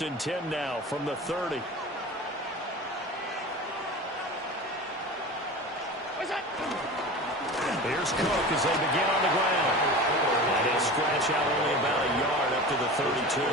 And 10 now from the 30. Here's Cook as they begin on the ground. And he'll scratch out only about a yard up to the 32.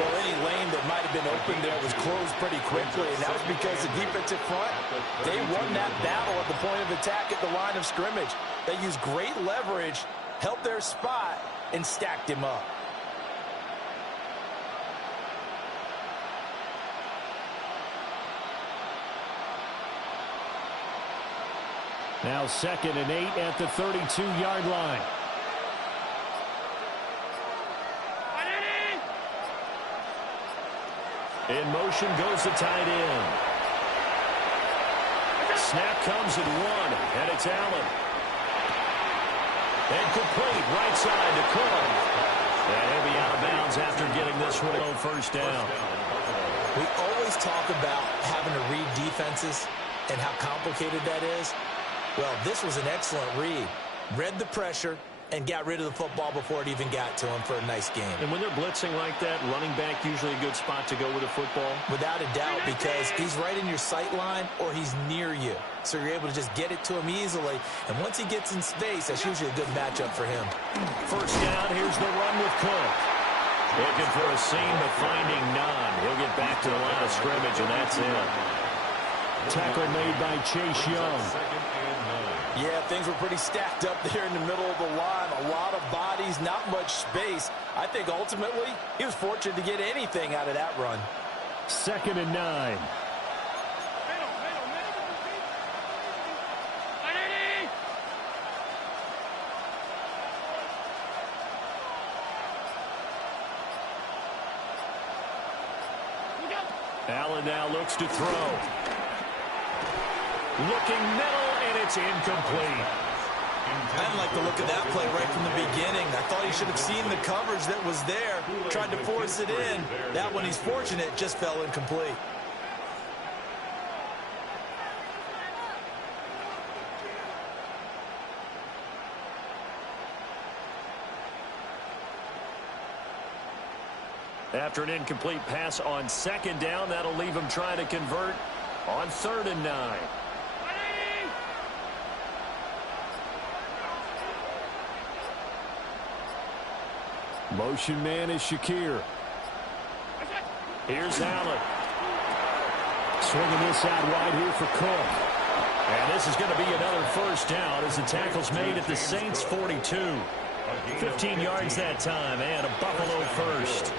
Well, any lane that might have been open there was closed pretty quickly, and that was because the defensive front, they won that battle at the point of attack at the line of scrimmage. They used great leverage, held their spot, and stacked him up. Now 2nd and 8 at the 32-yard line. In motion goes the tight end. Snap comes at 1, and it's Allen. And complete right side to Cook. And he'll be out of bounds after getting this one on first down. We always talk about having to read defenses and how complicated that is. Well, this was an excellent read. Read the pressure and got rid of the football before it even got to him for a nice game. And when they're blitzing like that, running back usually a good spot to go with a football? Without a doubt, because he's right in your sight line or he's near you. So you're able to just get it to him easily. And once he gets in space, that's usually a good matchup for him. First down, here's the run with Cook. Looking for a seam, but finding none. He'll get back to the line of scrimmage, and that's it. Tackle made by Chase Young. Yeah, things were pretty stacked up there in the middle of the line. A lot of bodies, not much space. I think ultimately he was fortunate to get anything out of that run. 2nd and 9. Allen now looks to throw. Looking middle, and it's incomplete. I didn't like the look of that play right from the beginning. I thought he should have seen the coverage that was there, tried to force it in. That one, he's fortunate, just fell incomplete. After an incomplete pass on 2nd down, that'll leave him trying to convert on 3rd and 9. Motion man is Shakir. Here's Allen. Swinging this out wide here for Cook. And this is going to be another first down as the tackle's made at the Saints' 42. 15 yards that time, and a Buffalo first.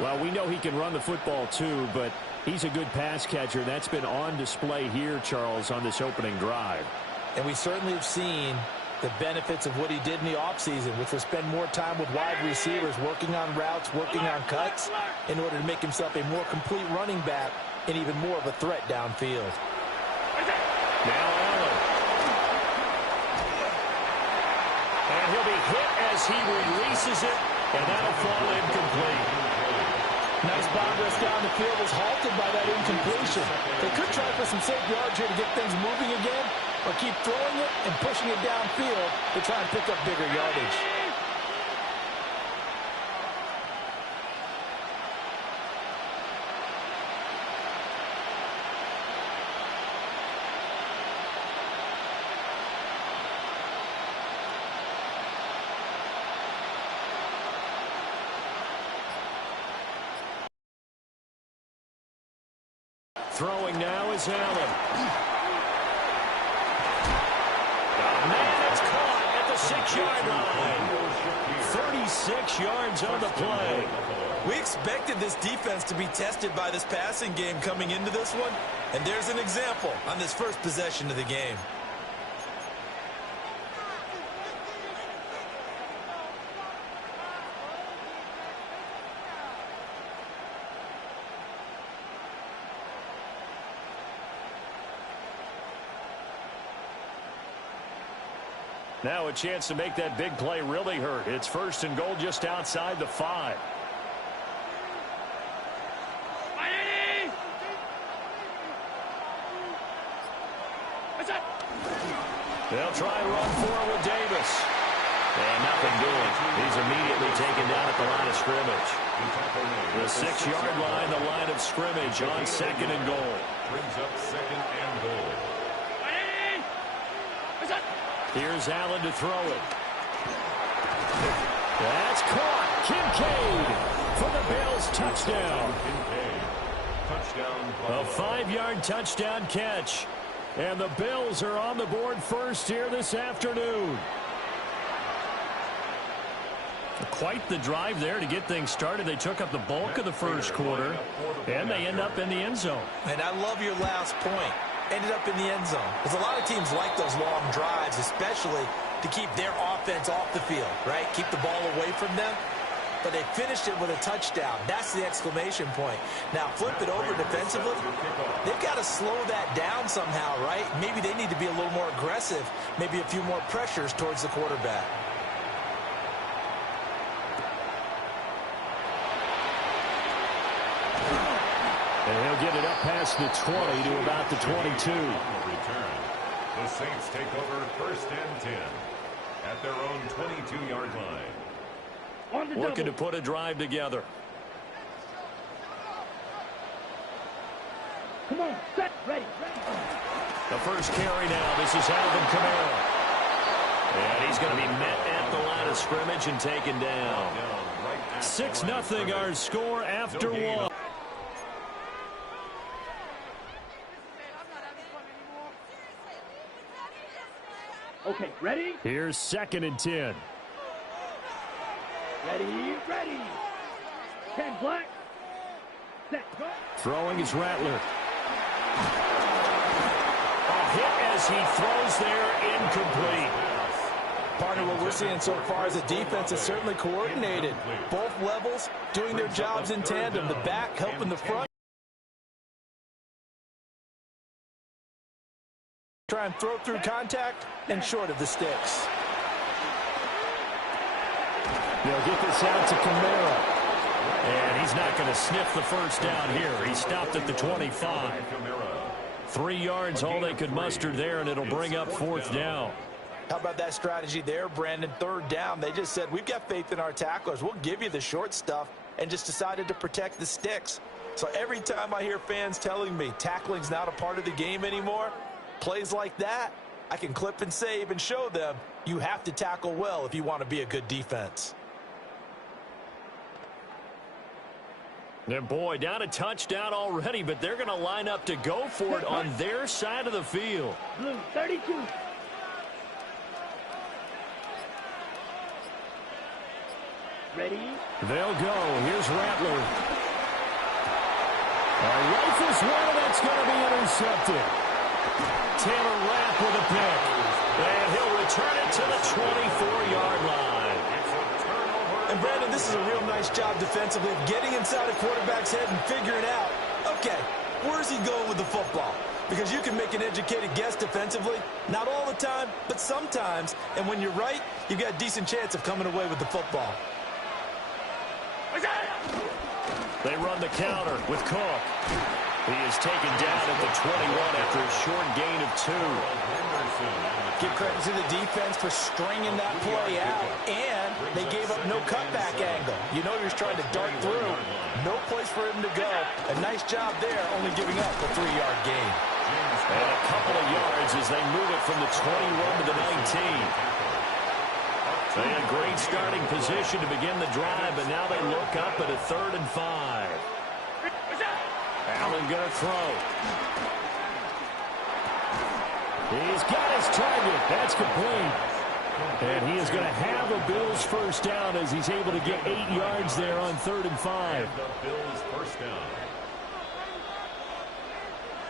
Well, we know he can run the football too, but he's a good pass catcher. That's been on display here, Charles, on this opening drive. And we certainly have seen the benefits of what he did in the offseason, which was spend more time with wide receivers, working on routes, working on cuts, in order to make himself a more complete running back and even more of a threat downfield. Now Allen. And he'll be hit as he releases it, and that'll fall incomplete. Nice progress down the field, was halted by that incompletion. They could try for some safe yards here to get things moving again, or keep throwing it and pushing it downfield to try and pick up bigger yardage. Throwing now is Allen. Man, it's caught at the 6-yard line. 36 yards on the play. We expected this defense to be tested by this passing game coming into this one, and there's an example on this first possession of the game. Now a chance to make that big play really hurt. It's 1st and goal just outside the 5. They'll try and run forward with Davis. And nothing doing. He's immediately taken down at the line of scrimmage. The 6-yard line, the line of scrimmage on 2nd and goal. Brings up 2nd and goal. Here's Allen to throw it. That's caught. Kincaid for the Bills touchdown. A 5-yard touchdown catch. And the Bills are on the board first here this afternoon. Quite the drive there to get things started. They took up the bulk of the first quarter, and they end up in the end zone. And I love your last point. Ended up in the end zone. Because a lot of teams like those long drives, especially to keep their offense off the field, right? Keep the ball away from them. But they finished it with a touchdown. That's the exclamation point. Now, flip it over defensively. They've got to slow that down somehow, right? Maybe they need to be a little more aggressive. Maybe a few more pressures towards the quarterback. And he'll get it up past the 20 to about the 22. The Saints take over 1st and 10 at their own 22-yard line. Looking to put a drive together. Come on, set, ready. The first carry now. This is Alvin Kamara. And he's going to be met at the line of scrimmage and taken down. 6-0 our score after one. Okay, ready? Here's 2nd and 10. Ready. 10 black. Set, go. Throwing is Rattler. A hit as he throws there, incomplete. Partner, what we're seeing so far is the defense is certainly coordinated. Both levels doing their jobs in tandem. The back helping the front. Try and throw through contact and short of the sticks. They'll get this out to Kamara. And he's not going to sniff the first down here. He stopped at the 25. 3 yards, all they could muster there, and it'll bring up 4th down. How about that strategy there, Brandon? 3rd down. They just said, we've got faith in our tacklers. We'll give you the short stuff, and just decided to protect the sticks. So every time I hear fans telling me tackling's not a part of the game anymore, plays like that, I can clip and save and show them you have to tackle well if you want to be a good defense. And boy, down a touchdown already, but they're going to line up to go for it on their side of the field. Blue, 32. Ready? They'll go. Here's Rattler. A rifles one, and that's going to be intercepted. Taylor Rapp with a pick. And he'll return it to the 24-yard line. And Brandon, this is a real nice job defensively of getting inside a quarterback's head and figuring out, okay, where's he going with the football? Because you can make an educated guess defensively, not all the time, but sometimes. And when you're right, you've got a decent chance of coming away with the football. They run the counter with Cook. He is taken down at the 21 after a short gain of 2. Give credit to the defense for stringing that play out, and they gave up no cutback angle. You know he was trying to dart through. No place for him to go. A nice job there, only giving up a 3-yard gain. And a couple of yards as they move it from the 21 to the 19. They had a great starting position to begin the drive, but now they look up at a 3rd and 5. Allen going to throw. He's got his target. That's complete. And he is going to have a Bills first down as he's able to get 8 yards there on 3rd and 5. The Bills first down.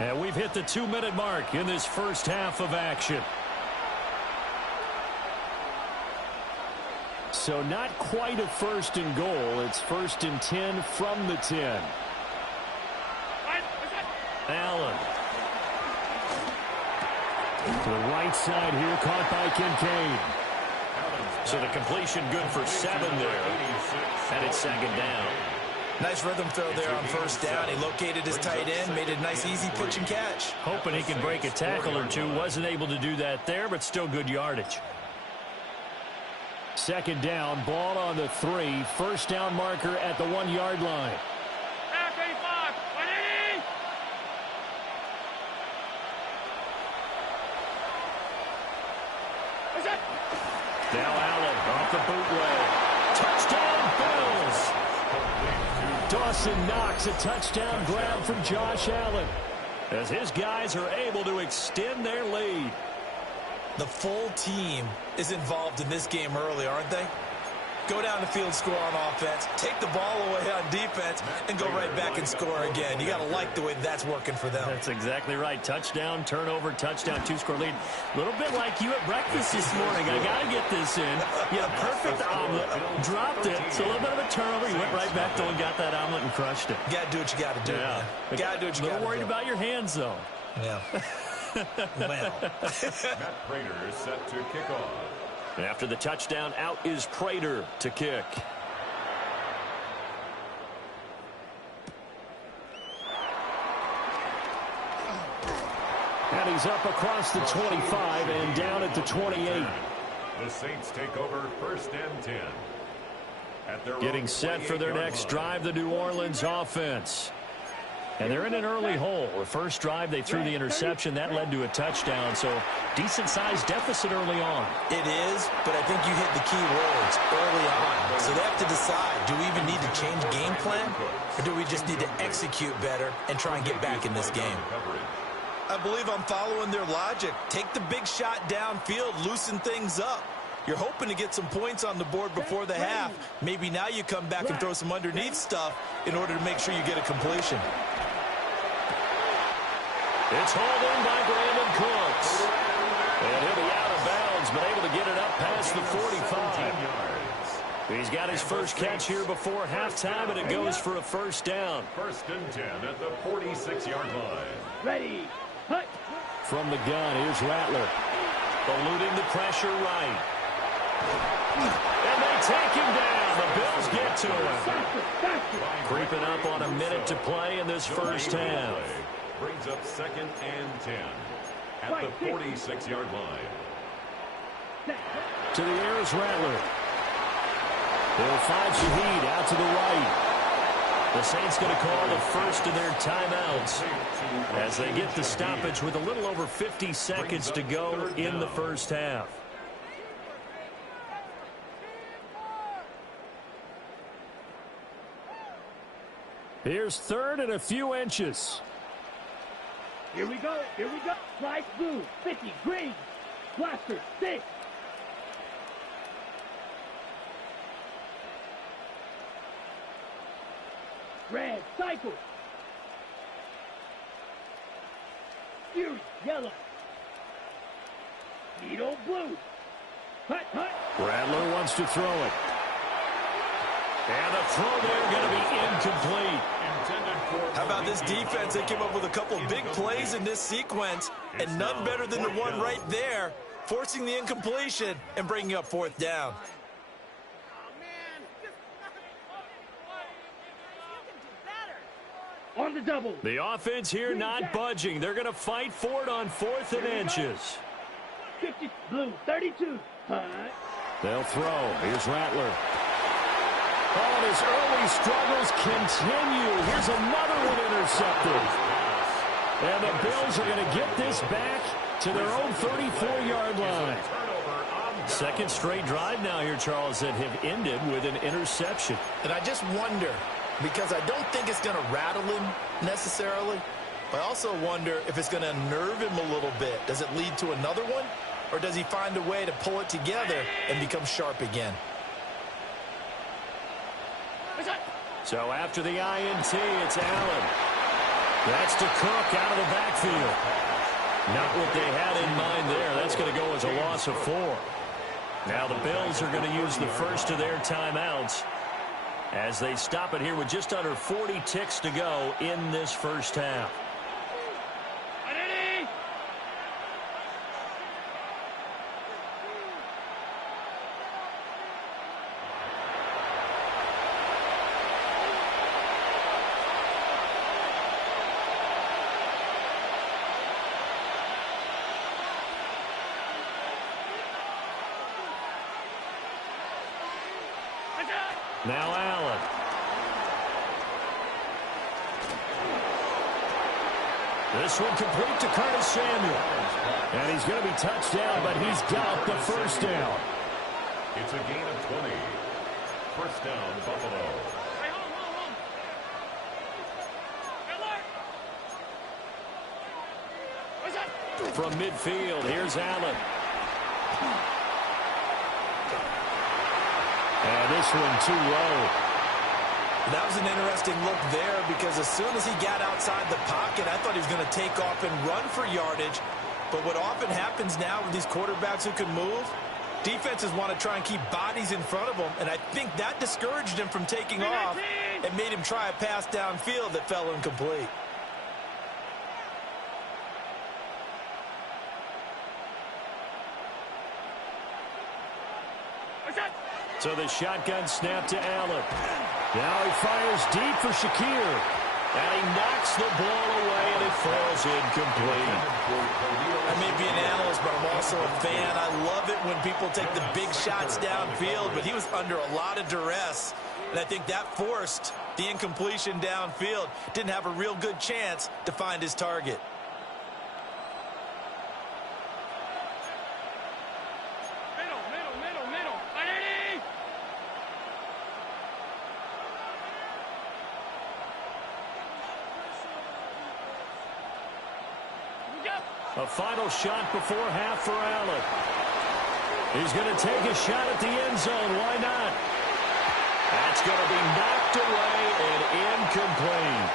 And we've hit the 2-minute mark in this first half of action. So not quite a 1st and goal. It's 1st and 10 from the 10. Allen. To the right side here, caught by Kincaid. So the completion good for 7 there. And it's 2nd down. Nice rhythm throw there on 1st down. He located his tight end, made a nice easy pitch and catch. Hoping he can break a tackle or two. Wasn't able to do that there, but still good yardage. Second down, ball on the 3. First down marker at the 1-yard line. Now Allen off the bootleg. Touchdown, Bills. Dawson Knox, a touchdown grab for Josh Allen, as his guys are able to extend their lead. The full team is involved in this game early, aren't they? Go down the field, score on offense, take the ball away on defense, and go right back and score again. You got to like the way that's working for them. That's exactly right. Touchdown, turnover, touchdown, 2-score lead. A little bit like you at breakfast this morning. I got to get this in. You had a perfect omelet, dropped it, so a little bit of a turnover. You went right back, though, and got that omelet and crushed it. You got to do what you got to do, man. You got to do what you got to do. A little worried about your hands, though. Yeah. Well. Matt Prater is set to kick off. After the touchdown, out is Prater to kick. And he's up across the 25 and down at the 28. The Saints take over first and 10. Getting set for their next drive, the New Orleans offense. And they're in an early hole. The first drive, they threw the interception. That led to a touchdown, so decent-sized deficit early on. It is, but I think you hit the key words early on. So they have to decide, do we even need to change game plan, or do we just need to execute better and try and get back in this game? I believe I'm following their logic. Take the big shot downfield, loosen things up. You're hoping to get some points on the board before the half. Maybe now you come back and throw some underneath stuff in order to make sure you get a completion. It's hauled in by Brandon Cooks. And he'll be out of bounds, but able to get it up past the 45. He's got his first catch here before halftime, and it goes for a first down. First and 10 at the 46-yard line. Ready. Hut. From the gun, here's Rattler. Eluding the pressure right. And they take him down. The Bills get to him. Creeping up on a minute to play in this first half. Brings up second and 10 at the 46-yard line. To the air is Rattler. They'll find Shaheed out to the right. The Saints going to call the first of their timeouts as they get the stoppage with a little over 50 seconds to go in the first half. Here's third and a few inches. Here we go. Here we go. Slice blue. 50. Green. Blaster. 6. Red. Cycle. Fury. Yellow. Needle. Blue. Hut. Hut. Rattler wants to throw it. And the throw there going to be incomplete. How about this defense? They came up with a couple big plays in this sequence, and none better than the one right there, forcing the incompletion and bringing up fourth down. On the double. The offense here not budging. They're going to fight for it on 4th and inches. 50. Blue. 32. Hut. They'll throw. Here's Rattler. Oh, and his early struggles continue. Here's another one intercepted. And the Bills are going to get this back to their own 34-yard line. Second straight drive now here, Charles, that have ended with an interception. And I just wonder, because I don't think it's going to rattle him necessarily, but I also wonder if it's going to unnerve him a little bit. Does it lead to another one, or does he find a way to pull it together and become sharp again? So after the INT, it's Allen. That's to Cook out of the backfield. Not what they had in mind there. That's going to go as a loss of 4. Now the Bills are going to use the first of their timeouts as they stop it here with just under 40 ticks to go in this first half. Now Allen. This one complete to Curtis Samuel. And he's going to be touched down, but he's got the first down. It's a gain of 20. First down, Buffalo. From midfield, here's Allen. And this one too low. That was an interesting look there because as soon as he got outside the pocket, I thought he was going to take off and run for yardage. But what often happens now with these quarterbacks who can move, defenses want to try and keep bodies in front of them, and I think that discouraged him from taking off and made him try a pass downfield that fell incomplete. So the shotgun snap to Allen. Now he fires deep for Shakir. And he knocks the ball away, and it falls incomplete. I may be an analyst, but I'm also a fan. I love it when people take the big shots downfield, but he was under a lot of duress. And I think that forced the incompletion downfield. Didn't have a real good chance to find his target. A final shot before half for Allen. He's going to take a shot at the end zone. Why not? That's going to be knocked away and incomplete.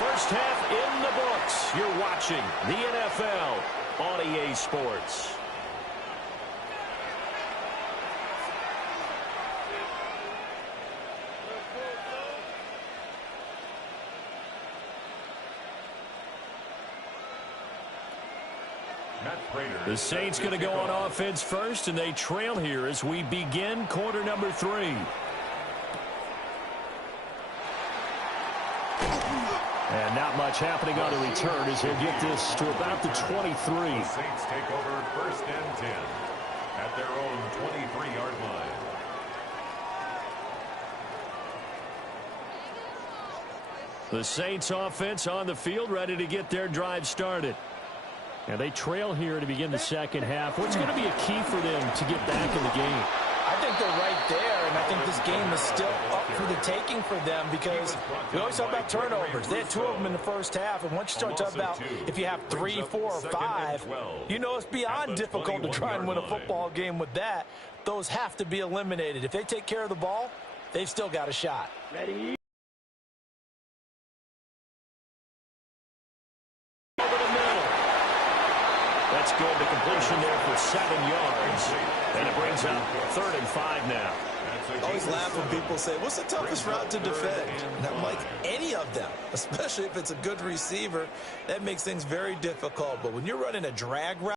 First half in the books. You're watching the NFL on EA Sports. The Saints going to go on offense first, and they trail here as we begin quarter number 3. And not much happening on the return as they get this to about the 23. The Saints take over first and 10 at their own 23-yard line. The Saints offense on the field, ready to get their drive started. And they trail here to begin the second half. What's going to be a key for them to get back in the game? I think they're right there, and I think this game is still up for the taking for them because we always talk about turnovers. They had 2 of them in the first half, and once you start talking about if you have 3, 4, or 5, you know it's beyond difficult to try and win a football game with that. Those have to be eliminated. If they take care of the ball, they've still got a shot. Ready? That's good. The completion there for 7 yards. And it brings up 3rd and 5 now. I always laugh when people say, what's the toughest route to defend? And I'm like, any of them, especially if it's a good receiver. That makes things very difficult. But when you're running a drag route,